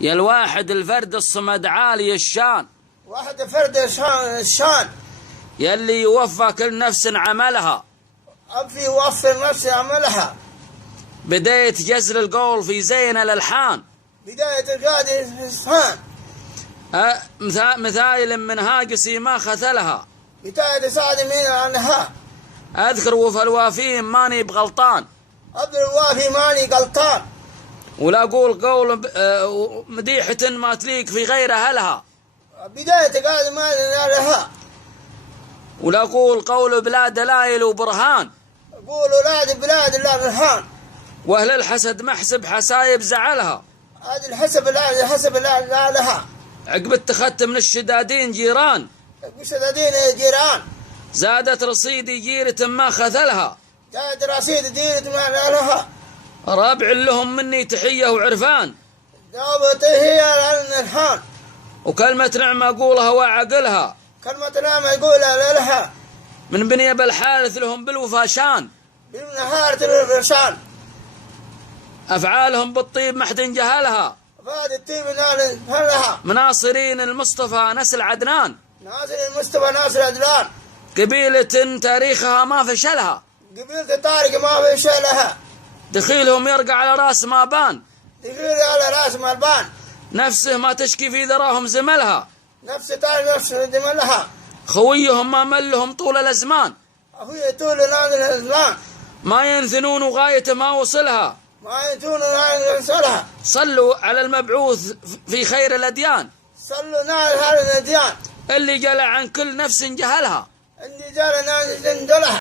يا الواحد الفرد الصمد عالي الشان، واحد فرد الشان، يلي يوفى كل نفس عملها، أبي يوفر نفسي عملها، بداية جزر القول في زين الألحان، بداية القادة الإسفان، مثايل من هاقسي ما خثلها، بداية سعد من عنها، أذكر وفي الوافين ماني بغلطان، عبد الوافي ماني غلطان، ولا أقول قول مديحة ما تليق في غير أهلها، بداية قادة ما لها، ولا أقول قول بلا دلائل وبرهان، أقول أولاد بلاد الله برهان، وأهل الحسد محسب حسايب زعلها، هذه الحسب الآن حسب الآن لها، عقب اتخذت من الشدادين جيران، بشدادين جيران، زادت رصيدي جيرة ما خذلها، زاد رصيد ديرة ما لها، رابع لهم مني تحية وعرفان، جاوبته هي الحان، وكلمة نعمة أقولها وعقلها، كلمة نعمة يقولها لها، من بني بالحارث لهم بالوفاشان، بالنهار الرشان، أفعالهم بالطيب محد جهلها، فاد الطيب لها، مناصرين المصطفى نسل عدنان، ناصر المصطفى ناصر عدنان، قبيلة تاريخها ما فشلها، قبيلة طارق ما في شيء لها، دخيلهم يرقع على راس ما بان، دخيل على راس مالبان، نفسه ما تشكي في ذراهم زملها، نفس طارق نفس دملها، خويهم ما ملهم طول الأزمان، أخوي طول نازل الإسلام، ما ينثنون وغاية ما وصلها، ما يتون نازلها، صلوا على المبعوث في خير الأديان، صلوا نار هذا الديان، اللي جلع عن كل نفس جهلها. عندي جال نازل دلها.